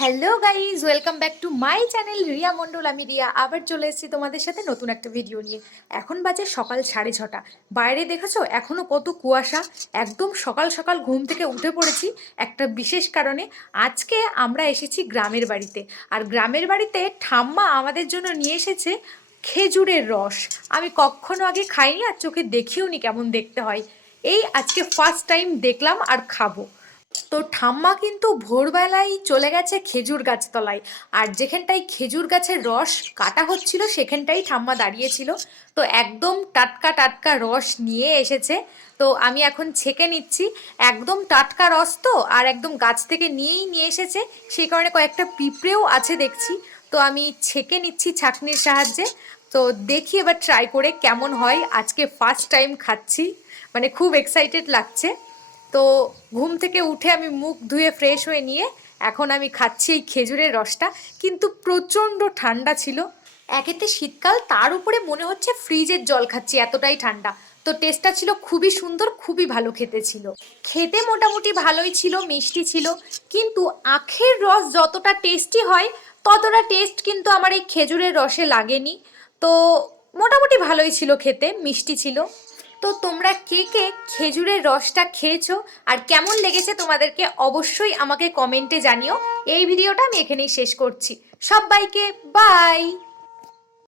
Hello guys, welcome back to my channel Riya Mondal. আমি রিয়া আবার চলে এসেছি তোমাদের সাথে নতুন একটা ভিডিও নিয়ে। এখন বাজে সকাল 6:30। বাইরে দেখেছো এখনো কত কুয়াশা। একদম সকাল সকাল ঘুম থেকে উঠে পড়েছি একটা বিশেষ কারণে। আজকে আমরা এসেছি গ্রামের বাড়িতে, আর গ্রামের বাড়িতে ঠাম্মা আমাদের জন্য নিয়ে এসেছে খেজুরের রস। আমি কখনো আগে খাইনি আর চোখে দেখিও নি কেমন দেখতে হয়। এই আজকে ফার্স্ট টাইম দেখলাম আর খাবো। তো ঠাম্মা কিন্তু ভোরবেলায় চলে গেছে খেজুর গাছতলায়, আর যেখানটায় খেজুর গাছের রস কাটা হচ্ছিল সেখানটাই ঠাম্মা দাঁড়িয়েছিল। তো একদম টাটকা টাটকা রস নিয়ে এসেছে। তো আমি এখন ছেঁকে নিচ্ছি। একদম টাটকা রস তো, আর একদম গাছ থেকে নিয়ে এসেছে, সেই কারণে কয়েকটা পিঁপড়েও আছে দেখছি। তো আমি ছেঁকে নিচ্ছি ছাঁকনির সাহায্যে। তো দেখি এবার ট্রাই করে কেমন হয়। আজকে ফার্স্ট টাইম খাচ্ছি, মানে খুব এক্সাইটেড লাগছে। তো ঘুম থেকে উঠে আমি মুখ ধুয়ে ফ্রেশ হয়ে নিয়ে এখন আমি খাচ্ছি এই খেজুরের রসটা। কিন্তু প্রচণ্ড ঠান্ডা ছিল। একেতে শীতকাল, তার উপরে মনে হচ্ছে ফ্রিজের জল খাচ্ছি, এতটাই ঠান্ডা। তো টেস্টটা ছিল খুবই সুন্দর, খুবই ভালো খেতে ছিল। খেতে মোটামুটি ভালোই ছিল, মিষ্টি ছিল। কিন্তু আখের রস যতটা টেস্টি হয় ততটা টেস্ট কিন্তু আমার এই খেজুরের রসে লাগেনি। তো মোটামুটি ভালোই ছিল, খেতে মিষ্টি ছিল। তো তোমরা কে কে খেজুরের রসটা খেয়েছো আর কেমন লেগেছে তোমাদেরকে অবশ্যই আমাকে কমেন্টে জানিও। এই ভিডিওটা আমি এখানেই শেষ করছি। সবাইকে বাই।